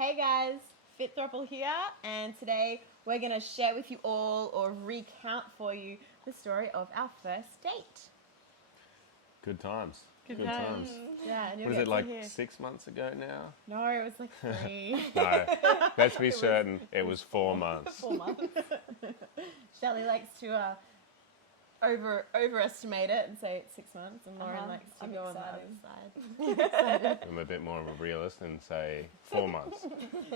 Hey guys, Fit Throuple here, and today we're going to share with you all or recount for you the story of our first date. Good times. Good times. Yeah, and you'll Was get it to like hear. 6 months ago now? No, it was like 3. No, let's be certain it was 4 months. 4 months. Shelley likes to overestimate it and say it's 6 months, and Lauren likes to go on the other side. I'm a bit more of a realist and say 4 months.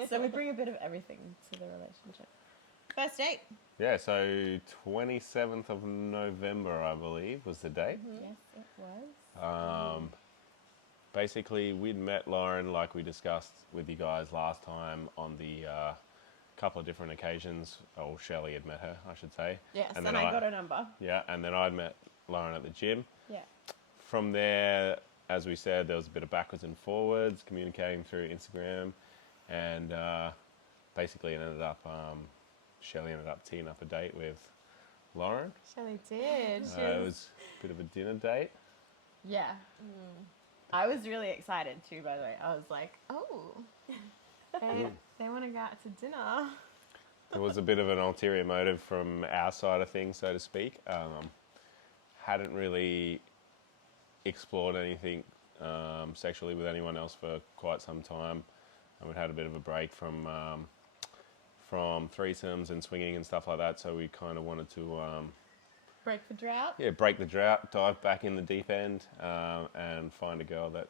So we bring a bit of everything to the relationship. First date. Yeah, so 27th of November, I believe, was the date. Yes, it was. Basically, we'd met Lauren, like we discussed with you guys last time, on the couple of different occasions. Oh, Shelley had met her, I should say. Yes, and I got a number. Yeah, and then I'd met Lauren at the gym. Yeah. From there, as we said, there was a bit of backwards and forwards, communicating through Instagram, and basically it ended up, Shelley ended up teeing up a date with Lauren. Shelley did. It was a bit of a dinner date. Yeah. I was really excited too, by the way. I was like, oh, they want to go out to dinner. There was a bit of an ulterior motive from our side of things, so to speak. Hadn't really explored anything sexually with anyone else for quite some time, and we'd had a bit of a break from threesomes and swinging and stuff like that. So we kind of wanted to break the drought. Yeah, break the drought, dive back in the deep end, and find a girl that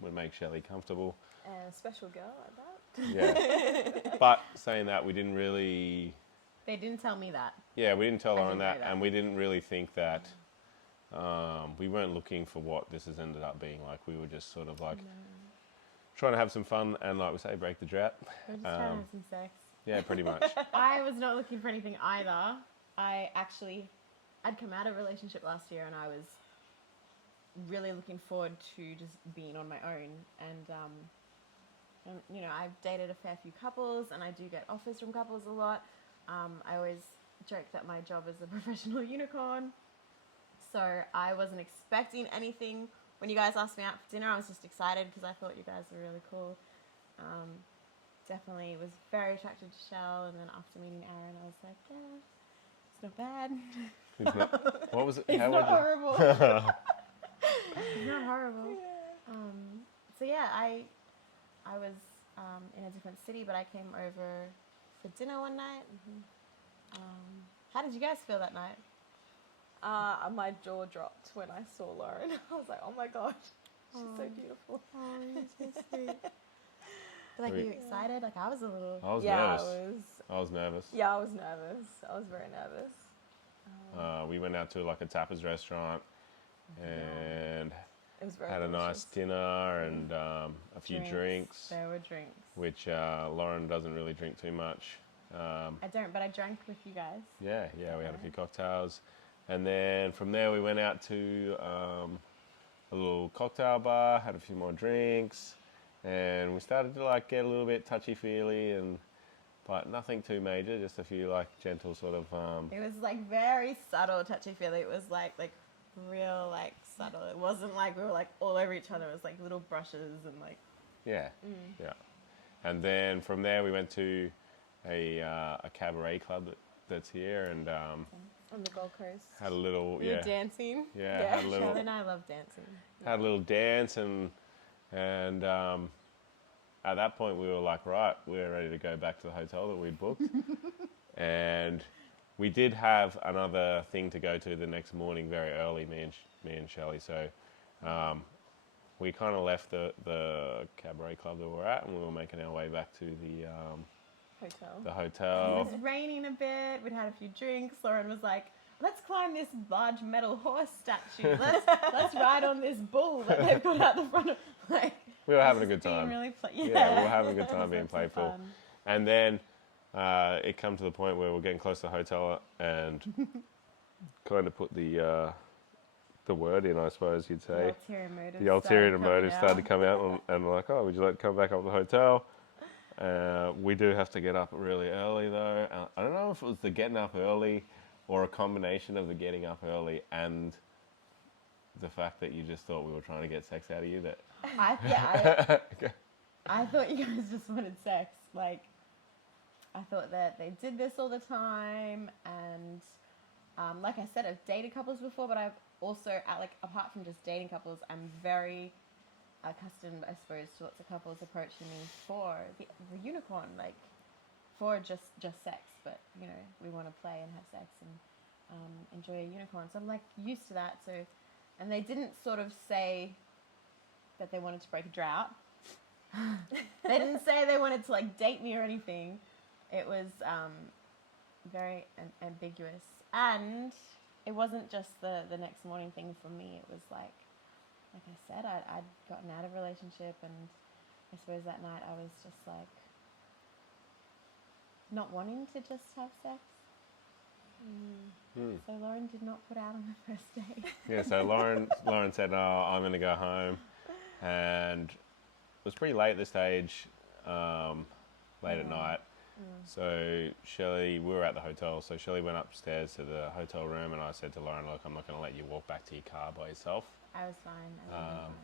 would make Shelley comfortable. And a special girl like that. Yeah, but saying that, we didn't really. They didn't tell me that. Yeah, we didn't tell I Lauren didn't know that. and we didn't really think that. We weren't looking for what this has ended up being like. We were just sort of like trying to have some fun and, like we say, break the drought. We're just trying to have some sex. Yeah, pretty much. I was not looking for anything either. I'd come out of a relationship last year, and I was really looking forward to just being on my own. And you know, I've dated a fair few couples, and I do get offers from couples a lot. I always joke that my job is a professional unicorn. So I wasn't expecting anything. When you guys asked me out for dinner, I was just excited because I thought you guys were really cool. Definitely was very attracted to Shell, and then after meeting Aaron, I was like, yeah, it's not bad. It's not, what was it? It's How not would you? horrible. It's not horrible. So yeah, I was in a different city, but I came over for dinner one night. How did you guys feel that night? My jaw dropped when I saw Lauren. I was like, oh my gosh, she's so beautiful. Oh, you're so sweet. Like, were you excited? Like, I was a little. I was Yeah, nervous. I was nervous. Yeah, I was nervous. I was very nervous. We went out to like a tapas restaurant and It was very had a nice delicious. dinner and a few drinks, There were drinks. which Lauren doesn't really drink too much. I don't, but I drank with you guys. Yeah, we had a few cocktails. And then from there we went out to a little cocktail bar, had a few more drinks, and we started to like get a little bit touchy-feely, but nothing too major, just a few like gentle sort of... It was like very subtle touchy-feely. It was like real like subtle. It wasn't like we were like all over each other. It was like little brushes and like... Yeah. And then from there we went to a Cabaret Club that's here and On the Gold Coast. had a little... We were dancing. Yeah, had a little... Shelley and I love dancing. Had a little dance and at that point we were like, right, we're ready to go back to the hotel that we'd booked. And we did have another thing to go to the next morning very early, me and Shelley. So we kind of left the Cabaret Club that we were at, and we were making our way back to the Hotel. hotel. It was raining a bit. We'd had a few drinks. Lauren was like, let's climb this large metal horse statue. Let's ride on this bull that they've got out the front of... Like, We were having a good being time. really Yeah, we were having a good time being Lots of playful. fun. And then it come to the point where we're getting close to the hotel and kind of put the word in, I suppose you'd say. The ulterior motive started to come out and we're like, oh, would you like to come back up to the hotel? We do have to get up really early though. I don't know if it was the getting up early or a combination of the getting up early and the fact that you just thought we were trying to get sex out of you. That I I thought you guys just wanted sex. Like, I thought that they did this all the time, and like I said, I've dated couples before, but I've also, like, apart from just dating couples, I'm very accustomed, I suppose, to lots of couples approaching me for the unicorn, like, for just sex, but, you know, we want to play and have sex and enjoy a unicorn. So I'm, like, used to that. So, and they didn't sort of say that they wanted to break a drought. They didn't say they wanted to, like, date me or anything. It was very ambiguous. And it wasn't just the next morning thing for me. It was like I said, I'd gotten out of a relationship, and I suppose that night I was just like not wanting to just have sex. So Lauren did not put out on the first date. Yeah, so Lauren said, "Oh, I'm going to go home," and it was pretty late at this stage, late at night. So Shelley, we were at the hotel, so Shelley went upstairs to the hotel room, and I said to Lauren, "Look, I'm not going to let you walk back to your car by yourself." I was fine. I was fine.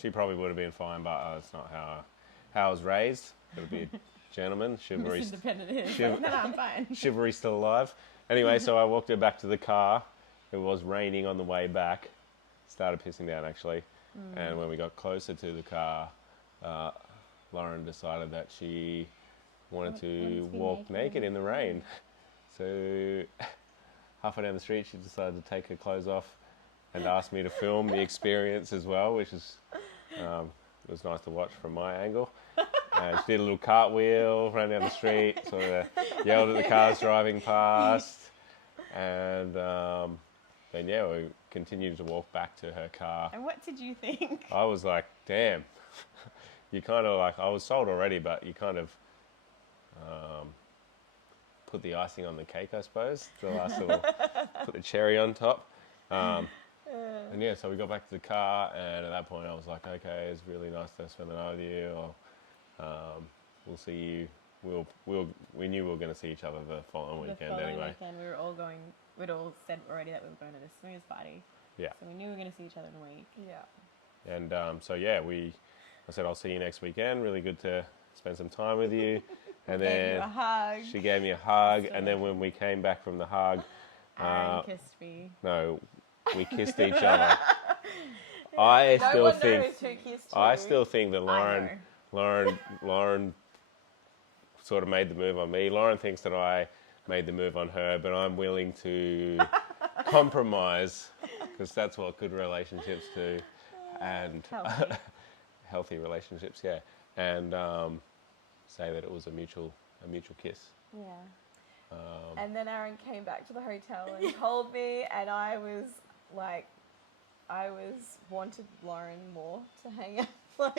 She probably would have been fine, but that's not how I was raised. Got to be a gentleman. Chivalry. Independent is. No, I'm fine. Chivalry still alive. Anyway, so I walked her back to the car. It was raining on the way back. Started pissing down, actually. And when we got closer to the car, Lauren decided that she wanted to walk naked in the rain. So halfway down the street, she decided to take her clothes off and asked me to film the experience as well, which is it was nice to watch from my angle. She did a little cartwheel, ran down the street, sort of yelled at the cars driving past, and then yeah, we continued to walk back to her car. And what did you think? I was like, damn, you kind of like, I was sold already, but you kind of put the icing on the cake, I suppose. The last little, put the cherry on top. And yeah, so we got back to the car, and at that point I was like, okay, it's really nice to spend the night with you, or we'll see you. We knew we were going to see each other the following weekend anyway. We were all going, we'd all said already that we were going to this swingers party. Yeah. So we knew we were going to see each other in a week. Yeah. And so yeah, I said, I'll see you next weekend. Really good to spend some time with you. And then you a hug. She gave me a hug, and then when we came back from the hug, Aaron kissed me. No, we kissed each other. I still think that Lauren sort of made the move on me. Lauren thinks that I made the move on her, but I'm willing to compromise, because that's what good relationships do, and healthy relationships, yeah. And say that it was a mutual kiss. Yeah. And then Aaron came back to the hotel and told me, and I was like, wanted Lauren more to hang out. Like,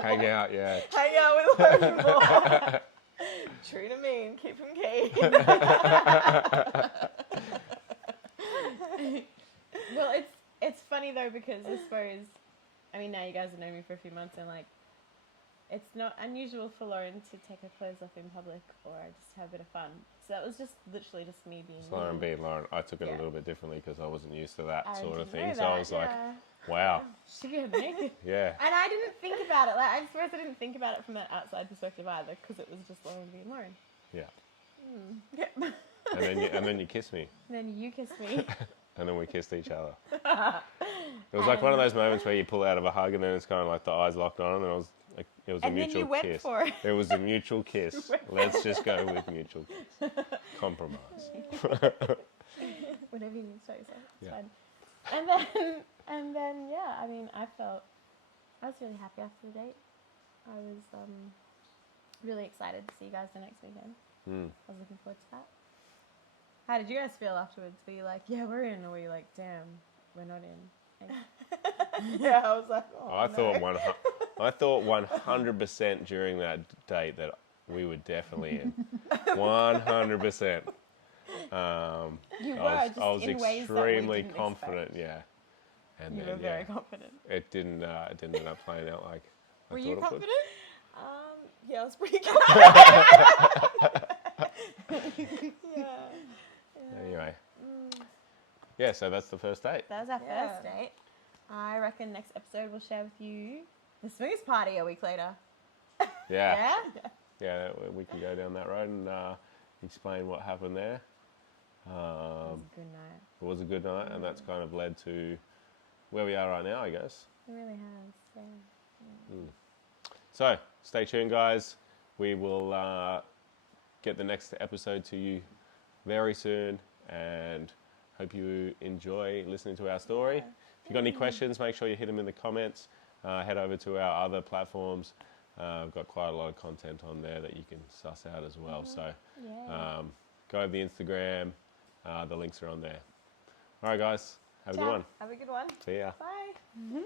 Hang out, yeah. Hang out with Lauren more. True to me, and keep him keen. Well, it's funny though, because I suppose, I mean, now you guys have known me for a few months, and like, it's not unusual for Lauren to take her clothes off in public or just have a bit of fun. So that was just literally just me being Lauren being Lauren. I took it a little bit differently because I wasn't used to that sort of thing. That, so I was like, wow. She got naked. Yeah. And I didn't think about it. Like, I suppose I didn't think about it from that outside perspective either, because it was just Lauren being Lauren. Yeah. Yeah. And then you kissed me. And then you kissed me. And then we kissed each other. It was like one of those moments where you pull out of a hug and then it's kind of like the eyes locked on, and it was a mutual kiss. For it. It was a mutual kiss. Let's just go with mutual kiss. Compromise. Whatever you need to tell yourself. It's fine. And then yeah, I mean, I was really happy after the date. I was really excited to see you guys the next weekend. I was looking forward to that. How did you guys feel afterwards? Were you like, yeah, we're in, or were you like, damn, we're not in? Yeah, I was like, oh, I thought 100% during that date that we were definitely in. 100%. I was extremely confident, yeah. And you were very confident. It didn't end up playing out like I Were thought you it confident? would. Yeah, I was pretty confident. Yeah. Anyway. Yeah, so that's the first date. That was our first date. I reckon next episode we'll share with you the swingers party a week later. Yeah. Yeah? Yeah, we can go down that road and explain what happened there. It was a good night. It was a good night, and that's kind of led to where we are right now, I guess. It really has. Yeah. So, stay tuned, guys. We will get the next episode to you very soon, and hope you enjoy listening to our story. If you've got any questions, make sure you hit them in the comments. Head over to our other platforms. We've got quite a lot of content on there that you can suss out as well. So go over the Instagram. The links are on there. All right, guys. Have a good one. Have a good one. See ya. Bye.